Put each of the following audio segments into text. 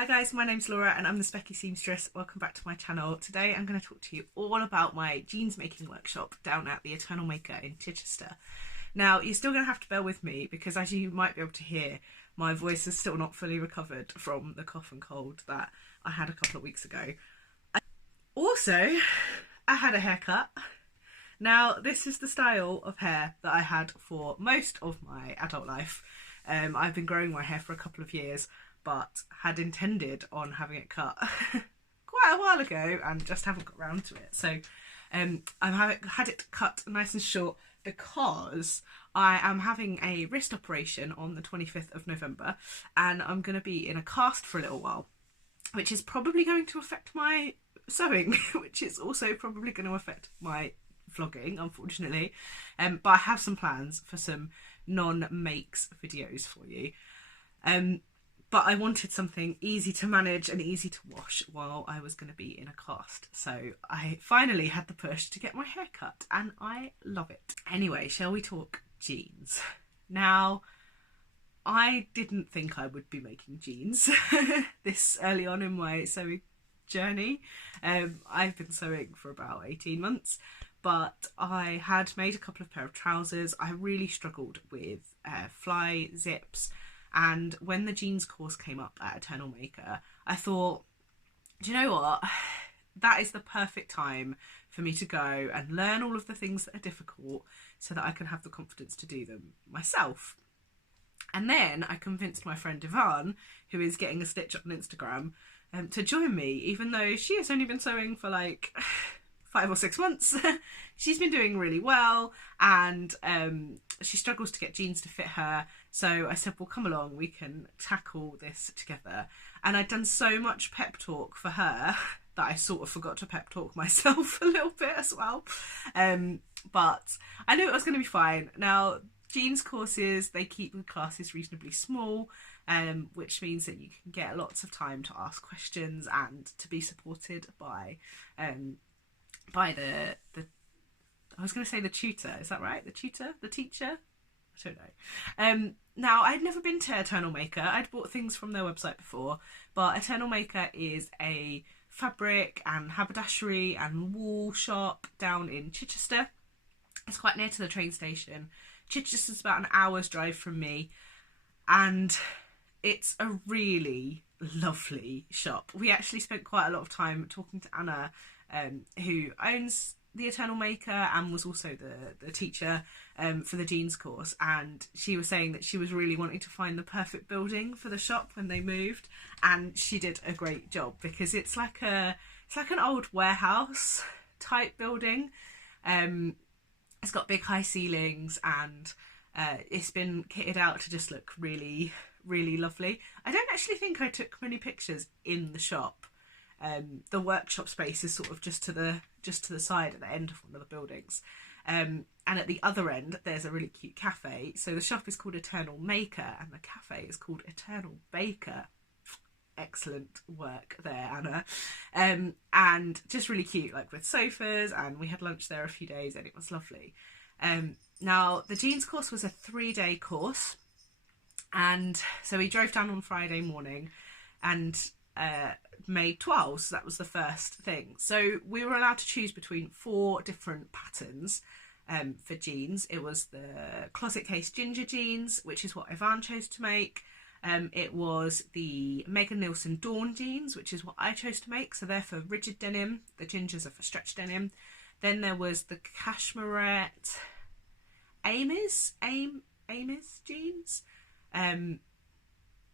Hi guys, my name's Laura and I'm the Specky Seamstress. Welcome back to my channel. Today I'm going to talk to you all about my jeans making workshop down at the Eternal Maker in Chichester. Now, you're still going to have to bear with me because, as you might be able to hear, my voice is still not fully recovered from the cough and cold that I had a couple of weeks ago. Also, I had a haircut. Now, this is the style of hair that I had for most of my adult life. I've been growing my hair for a couple of years, but had intended on having it cut quite a while ago and just haven't got around to it. So I've had it cut nice and short because I am having a wrist operation on the 25th of November and I'm going to be in a cast for a little while, which is probably going to affect my sewing, which is also probably going to affect my vlogging, unfortunately. But I have some plans for some non-makes videos for you. But I wanted something easy to manage and easy to wash while I was going to be in a cast. So I finally had the push to get my hair cut and I love it. Anyway, shall we talk jeans? Now, I didn't think I would be making jeans this early on in my sewing journey. I've been sewing for about 18 months, but I had made a couple of pair of trousers. I really struggled with fly zips. And when the jeans course came up at Eternal Maker, I thought, do you know what? That is the perfect time for me to go and learn all of the things that are difficult so that I can have the confidence to do them myself. And then I convinced my friend Yvonne, who is getting a stitch on Instagram, to join me, even though she has only been sewing for like 5 or 6 months. She's been doing really well and she struggles to get jeans to fit her. So I said, well, come along, we can tackle this together. And I'd done so much pep talk for her that I sort of forgot to pep talk myself a little bit as well. But I knew it was going to be fine. Now, jeans courses, they keep the classes reasonably small, which means that you can get lots of time to ask questions and to be supported by the I was going to say the tutor, is that right? The tutor? The teacher? I don't know. Now, I'd never been to Eternal Maker. I'd bought things from their website before, but Eternal Maker is a fabric and haberdashery and wool shop down in Chichester. It's quite near to the train station. Chichester's about an hour's drive from me, and it's a really lovely shop. We actually spent quite a lot of time talking to Anna, who owns the Eternal Maker and was also the teacher for the jeans course, and she was saying that she was really wanting to find the perfect building for the shop when they moved, and she did a great job because it's like an old warehouse type building. It's got big high ceilings and it's been kitted out to just look really, really lovely. I don't actually think I took many pictures in the shop. The workshop space is sort of just to the side at the end of one of the buildings, and at the other end there's a really cute cafe. So the shop is called Eternal Maker and the cafe is called Eternal Baker. Excellent work there, Anna. And just really cute, like with sofas, and we had lunch there a few days and it was lovely. Now, the jeans course was a 3-day course, and so we drove down on Friday morning and made 12s. So that was the first thing. So we were allowed to choose between 4 different patterns for jeans. It was the closet case ginger jeans, which is what Yvonne chose to make. It was the Megan Nielsen Dawn jeans, which is what I chose to make. So they're for rigid denim. The gingers are for stretch denim. Then there was the Cashmerette Amis jeans,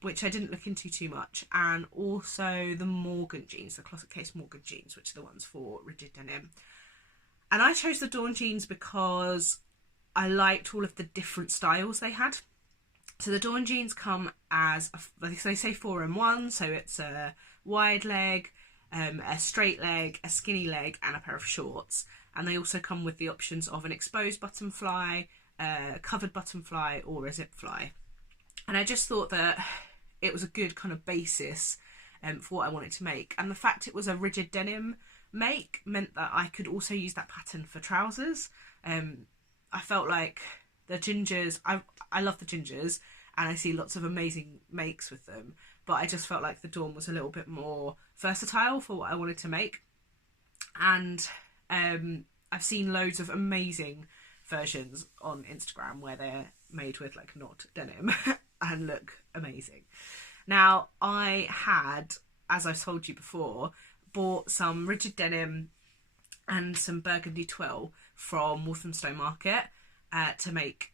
which I didn't look into too much, and also the Morgan jeans, the closet case Morgan jeans, which are the ones for rigid denim. And I chose the Dawn jeans because I liked all of the different styles they had. So the Dawn jeans come as, they say 4-in-1, so it's a wide leg, a straight leg, a skinny leg, and a pair of shorts. And they also come with the options of an exposed button fly, a covered button fly, or a zip fly. And I just thought that it was a good kind of basis for what I wanted to make. And the fact it was a rigid denim make meant that I could also use that pattern for trousers. I felt like the gingers, I love the gingers and I see lots of amazing makes with them, but I just felt like the Dawn was a little bit more versatile for what I wanted to make. And I've seen loads of amazing versions on Instagram where they're made with like not denim and look amazing. Now, I had, as I've told you before, bought some rigid denim and some burgundy twill from Walthamstow Market to make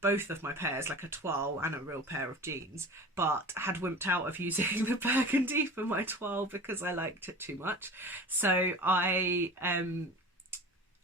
both of my pairs, like a toile and a real pair of jeans, but had wimped out of using the burgundy for my toile because I liked it too much. So I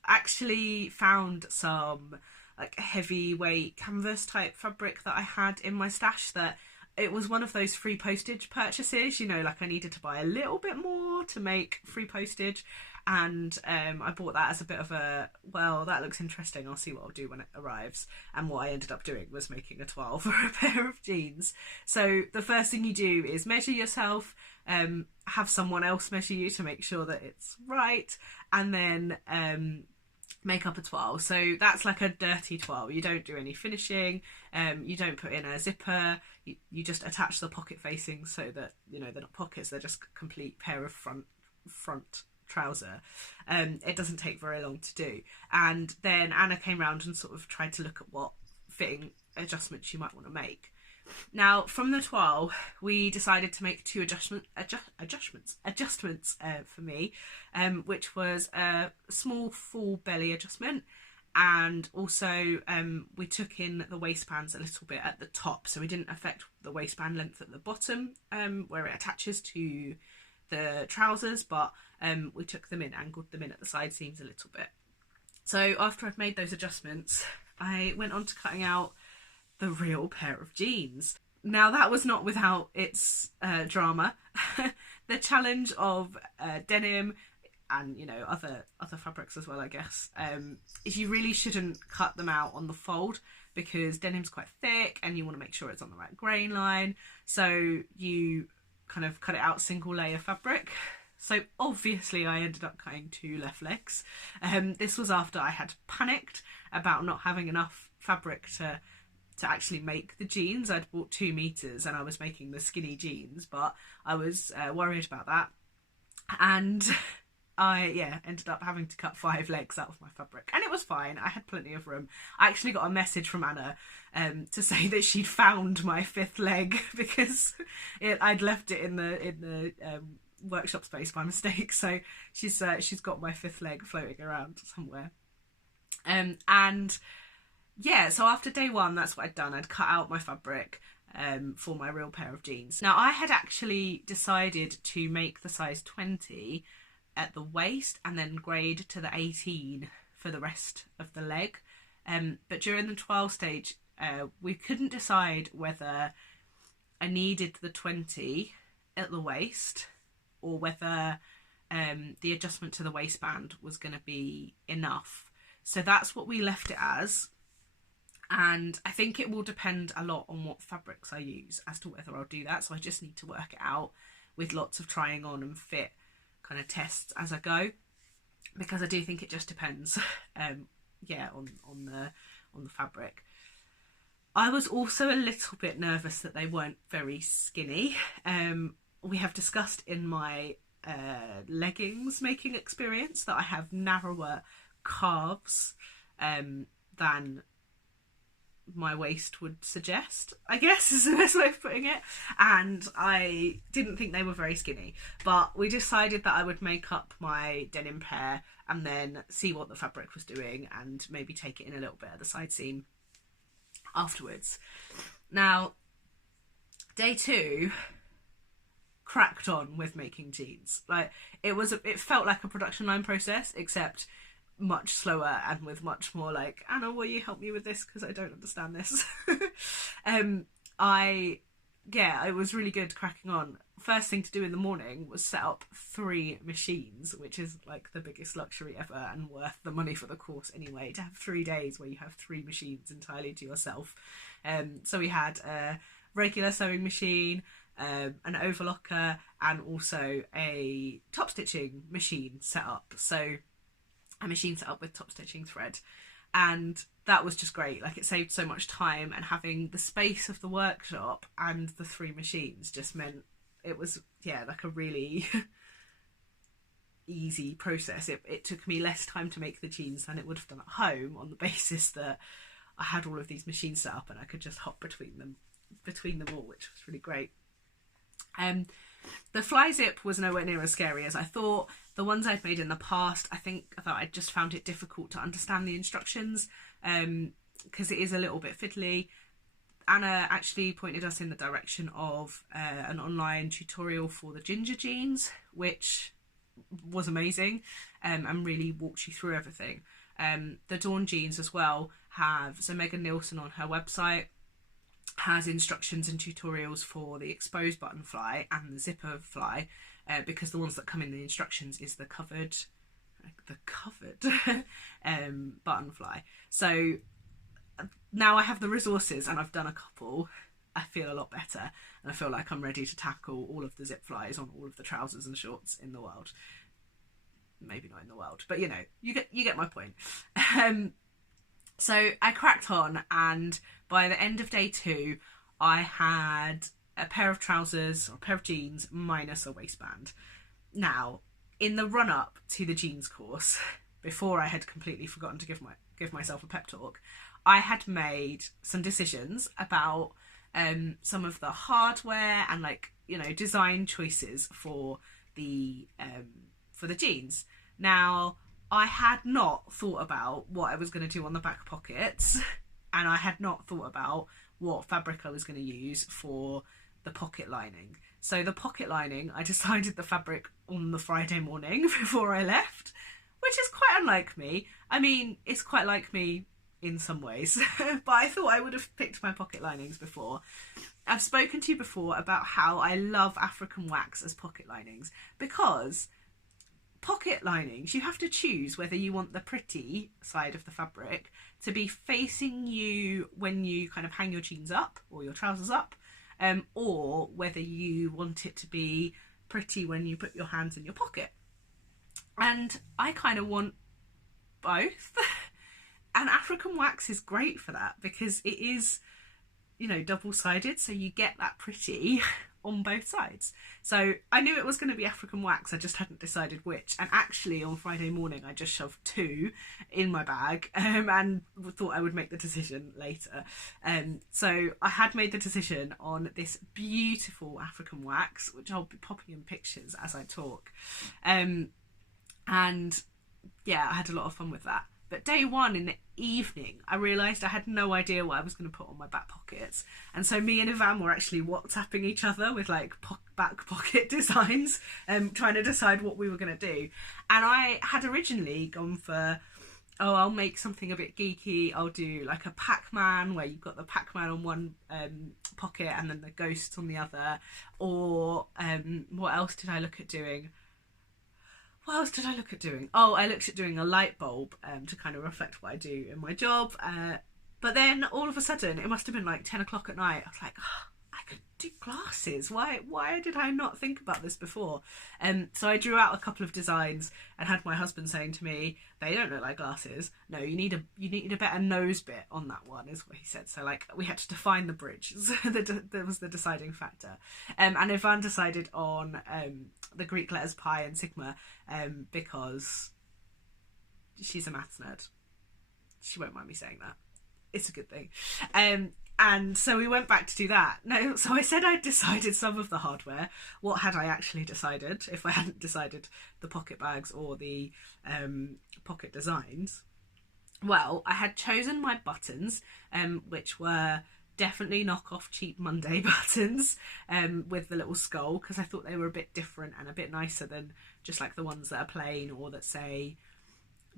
actually found some like heavyweight canvas type fabric that I had in my stash, that it was one of those free postage purchases, you know, like I needed to buy a little bit more to make free postage. And I bought that as a bit of a, well, that looks interesting, I'll see what I'll do when it arrives. And what I ended up doing was making a toile for a pair of jeans. So the first thing you do is measure yourself, have someone else measure you to make sure that it's right, and then make up a toile. So that's like a dirty toile. You don't do any finishing, you don't put in a zipper, you just attach the pocket facings so that, you know, they're not pockets, they're just a complete pair of front trouser. It doesn't take very long to do. And then Anna came round and sort of tried to look at what fitting adjustments you might want to make. Now, from the toile, we decided to make two adjustments for me, which was a small full belly adjustment, and also we took in the waistbands a little bit at the top, so we didn't affect the waistband length at the bottom where it attaches to the trousers, but we took them in, angled them in at the side seams a little bit. So after I've made those adjustments, I went on to cutting out the real pair of jeans. Now, that was not without its drama. The challenge of denim and, you know, other fabrics as well, I guess, is you really shouldn't cut them out on the fold, because denim's quite thick and you want to make sure it's on the right grain line. So you kind of cut it out single layer fabric. So obviously I ended up cutting two left legs. This was after I had panicked about not having enough fabric to actually make the jeans. I'd bought 2 meters and I was making the skinny jeans, but I was worried about that. And I ended up having to cut 5 legs out of my fabric, and it was fine. I had plenty of room. I actually got a message from Anna to say that she'd found my 5th leg because I'd left it in the workshop space by mistake. So she's got my 5th leg floating around somewhere. And yeah, so after day 1, that's what I'd done. I'd cut out my fabric for my real pair of jeans. Now, I had actually decided to make the size 20 at the waist and then grade to the 18 for the rest of the leg. But during the 12 stage, we couldn't decide whether I needed the 20 at the waist or whether the adjustment to the waistband was going to be enough. So that's what we left it as. And I think it will depend a lot on what fabrics I use as to whether I'll do that. So I just need to work it out with lots of trying on and fit kind of tests as I go, because I do think it just depends on the fabric. I was also a little bit nervous that they weren't very skinny. We have discussed in my leggings making experience that I have narrower calves than my waist would suggest, I guess is the best way of putting it, and I didn't think they were very skinny, but we decided that I would make up my denim pair and then see what the fabric was doing and maybe take it in a little bit at the side seam afterwards. Now, day 2 cracked on with making jeans. Like, it felt like a production line process, except much slower and with much more like, Anna, will you help me with this because I don't understand this. It was really good cracking on. First thing to do in the morning was set up 3 machines, which is like the biggest luxury ever and worth the money for the course anyway, to have 3 days where you have 3 machines entirely to yourself. So we had a regular sewing machine, an overlocker, and also a top stitching machine set up. So a machine set up with top stitching thread. and that was just great. Like, it saved so much time, and having the space of the workshop and the 3 machines just meant it was, yeah, like a really easy process. It took me less time to make the jeans than it would have done at home, on the basis that I had all of these machines set up and I could just hop between them all, which was really great. The fly zip was nowhere near as scary as I thought. The ones I'd made in the past, I think that I just found it difficult to understand the instructions, because it is a little bit fiddly. Anna actually pointed us in the direction of an online tutorial for the ginger jeans, which was amazing, and really walked you through everything. The Dawn jeans as well have, so Megan Nielsen on her website has instructions and tutorials for the exposed button fly and the zipper fly, because the ones that come in the instructions is the covered button fly. So now I have the resources and I've done a couple, I feel a lot better, and I feel like I'm ready to tackle all of the zip flies on all of the trousers and shorts in the world. Maybe not in the world, but you know, you get my point. So I cracked on, and by the end of day 2 I had a pair of trousers, or a pair of jeans, minus a waistband. Now, in the run-up to the jeans course, before I had completely forgotten to give myself a pep talk, I had made some decisions about some of the hardware and, like, you know, design choices for the jeans. Now, I had not thought about what I was going to do on the back pockets, and I had not thought about what fabric I was going to use for the pocket lining. So the pocket lining, I decided the fabric on the Friday morning before I left, which is quite unlike me. I mean, it's quite like me in some ways, but I thought I would have picked my pocket linings before. I've spoken to you before about how I love African wax as pocket linings, because pocket linings, you have to choose whether you want the pretty side of the fabric to be facing you when you kind of hang your jeans up or your trousers up, or whether you want it to be pretty when you put your hands in your pocket. And I kind of want both. And African wax is great for that, because it is, you know, double-sided, so you get that pretty on both sides. So I knew it was going to be African wax, I just hadn't decided which. And actually on Friday morning I just shoved 2 in my bag, and thought I would make the decision later. So I had made the decision on this beautiful African wax, which I'll be popping in pictures as I talk. And yeah, I had a lot of fun with that. But day 1 in the evening, I realised I had no idea what I was going to put on my back pockets. And so me and Yvonne were actually WhatsApping each other with, like, back pocket designs, trying to decide what we were going to do. And I had originally gone for, oh, I'll make something a bit geeky. I'll do like a Pac-Man, where you've got the Pac-Man on one pocket and then the ghosts on the other. Or what else did I look at doing? What else did I look at doing? Oh, I looked at doing a light bulb to kind of reflect what I do in my job. But then all of a sudden, it must have been like 10 o'clock at night. I was like, oh, I could do glasses. Why did I not think about this before? So I drew out a couple of designs and had my husband saying to me, they don't look like glasses. No, you need a better nose bit on that one, is what he said. So, like, we had to define the bridge. So that was the deciding factor. And Yvonne decided on the Greek letters pi and sigma, because she's a maths nerd. She won't mind me saying that. It's a good thing. And so we went back to do that. No, so I said I'd decided some of the hardware. What had I actually decided if I hadn't decided the pocket bags or the pocket designs? Well, I had chosen my buttons, which were definitely knockoff cheap Monday buttons, with the little skull, because I thought they were a bit different and a bit nicer than just like the ones that are plain or that say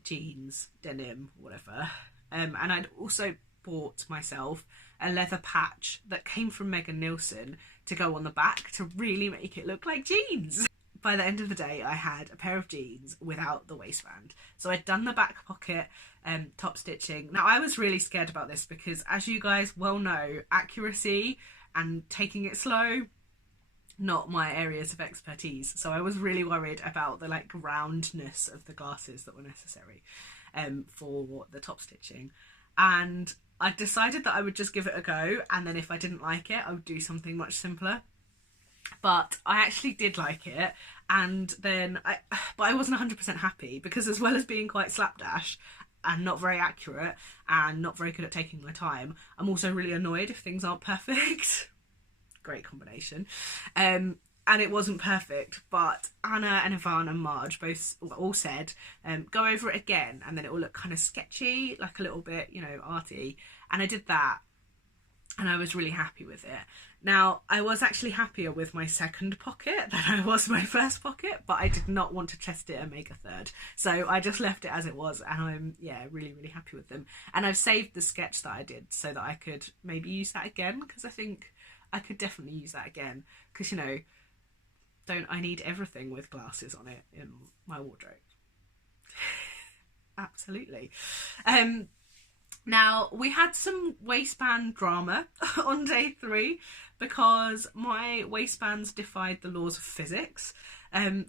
jeans, denim, whatever. And I'd also bought myself a leather patch that came from Megan Nielsen to go on the back to really make it look like jeans. By the end of the day, I had a pair of jeans without the waistband. So I'd done the back pocket top stitching. Now, I was really scared about this because, as you guys well know, accuracy and taking it slow, not my areas of expertise. So I was really worried about the, like, roundness of the glasses that were necessary. for the top stitching, and I decided that I would just give it a go, and then if I didn't like it I would do something much simpler. But I actually did like it, and then I wasn't 100% happy, because as well as being quite slapdash and not very accurate and not very good at taking my time, I'm also really annoyed if things aren't perfect. Great combination. And it wasn't perfect, but Anna and Yvonne and Marge all said, go over it again and then it will look kind of sketchy, like a little bit, you know, arty. And I did that and I was really happy with it. Now, I was actually happier with my second pocket than I was my first pocket, but I did not want to test it and make a third. So I just left it as it was, and I'm, yeah, really, really happy with them. And I've saved the sketch that I did so that I could maybe use that again, because I think I could definitely use that again. Because, you know, don't I need everything with glasses on it in my wardrobe? Absolutely. Now, we had some waistband drama on day 3 because my waistbands defied the laws of physics.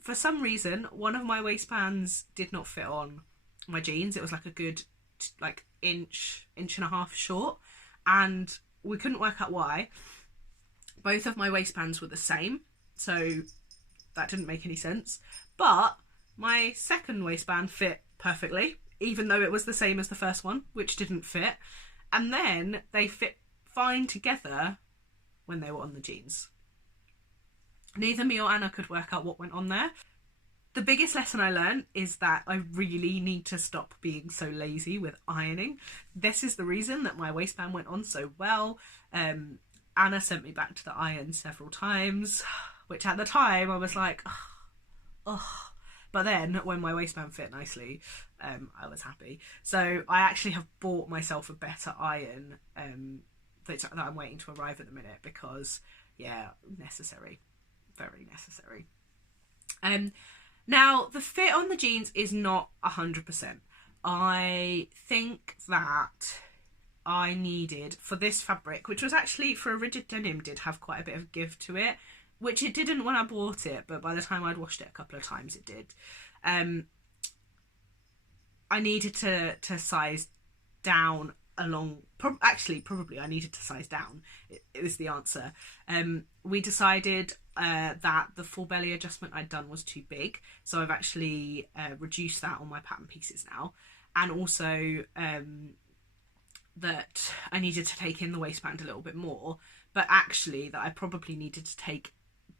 For some reason, one of my waistbands did not fit on my jeans. It was like a good inch and a half short, and we couldn't work out why. Both of my waistbands were the same, so that didn't make any sense. But my second waistband fit perfectly, even though it was the same as the first one, which didn't fit. And then they fit fine together when they were on the jeans. Neither me or Anna could work out what went on there. The biggest lesson I learned is that I really need to stop being so lazy with ironing. This is the reason that my waistband went on so well. Anna sent me back to the iron several times, which at the time I was like, ugh. But then when my waistband fit nicely, I was happy. So I actually have bought myself a better iron that I'm waiting to arrive at the minute, because, yeah, necessary. Very necessary. Now, the fit on the jeans is not 100%. I think that I needed, for this fabric, which was actually, for a rigid denim, did have quite a bit of give to it, which it didn't when I bought it, but by the time I'd washed it a couple of times it did. I needed to size down along, probably I needed to size down, is the answer. We decided that the full belly adjustment I'd done was too big, so I've actually reduced that on my pattern pieces now. And also that I needed to take in the waistband a little bit more, but actually that I probably needed to take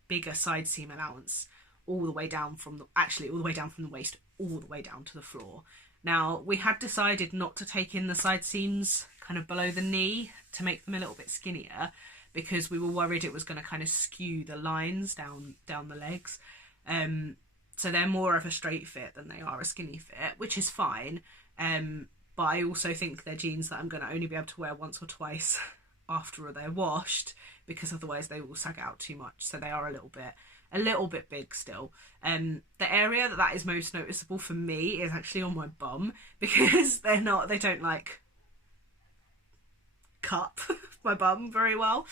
bigger side seam allowance all the way down from the waist all the way down to the floor. Now, we had decided not to take in the side seams kind of below the knee to make them a little bit skinnier, because we were worried it was going to kind of skew the lines down the legs. So they're more of a straight fit than they are a skinny fit, which is fine. But I also think they're jeans that I'm going to only be able to wear once or twice after they're washed, because otherwise they will sag out too much. So they are a little bit big still. The area that is most noticeable for me is actually on my bum, because they don't like cup my bum very well,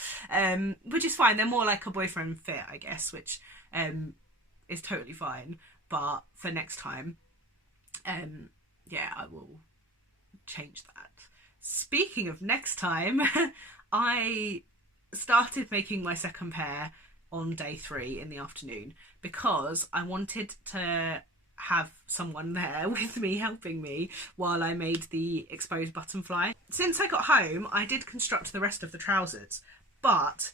which is fine. They're more like a boyfriend fit, I guess, which is totally fine. But for next time, yeah, I will change that. Speaking of next time, I started making my second pair on day 3 in the afternoon, because I wanted to have someone there with me helping me while I made the exposed button fly. Since I got home, I did construct the rest of the trousers, but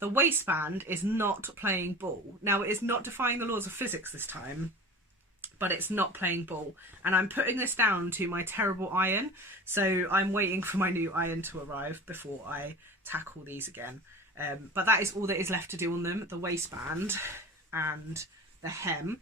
the waistband is not playing ball. Now, it is not defying the laws of physics this time, but it's not playing ball, and I'm putting this down to my terrible iron, so I'm waiting for my new iron to arrive before I tackle these again. But that is all that is left to do on them: the waistband and the hem.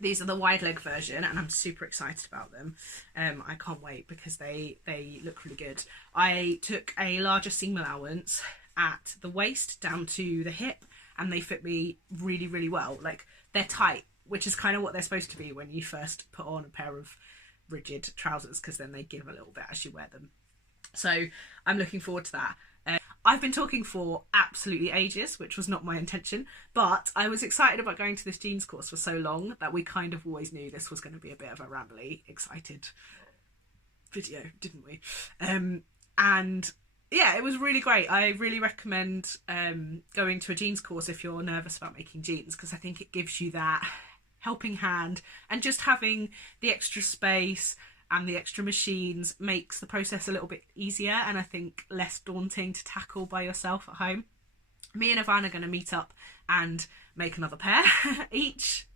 These are the wide leg version, and I'm super excited about them. I can't wait, because they look really good. I took a larger seam allowance at the waist down to the hip, and they fit me really, really well. Like, they're tight, which is kind of what they're supposed to be when you first put on a pair of rigid trousers, because then they give a little bit as you wear them. So I'm looking forward to that. I've been talking for absolutely ages, which was not my intention, but I was excited about going to this jeans course for so long that we kind of always knew this was going to be a bit of a rambly, excited video, didn't we? And yeah, it was really great. I really recommend going to a jeans course if you're nervous about making jeans, because I think it gives you that helping hand, and just having the extra space and the extra machines makes the process a little bit easier, and I think less daunting to tackle by yourself at home. Me and Ivan are going to meet up and make another pair each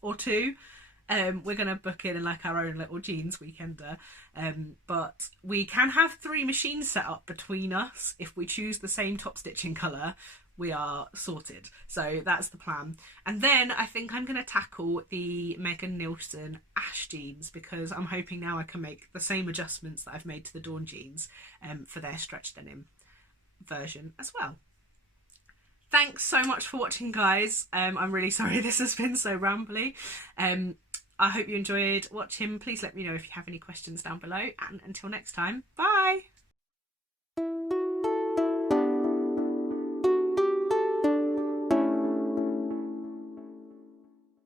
or two. We're going to book in like our own little jeans weekender, but we can have 3 machines set up between us. If we choose the same top stitching colour, we are sorted. So that's the plan. And then I think I'm going to tackle the Megan Nielsen Ash jeans, because I'm hoping now I can make the same adjustments that I've made to the Dawn jeans for their stretch denim version as well. Thanks so much for watching, guys. I'm really sorry this has been so rambly. I hope you enjoyed watching. Please let me know if you have any questions down below, and until next time, bye!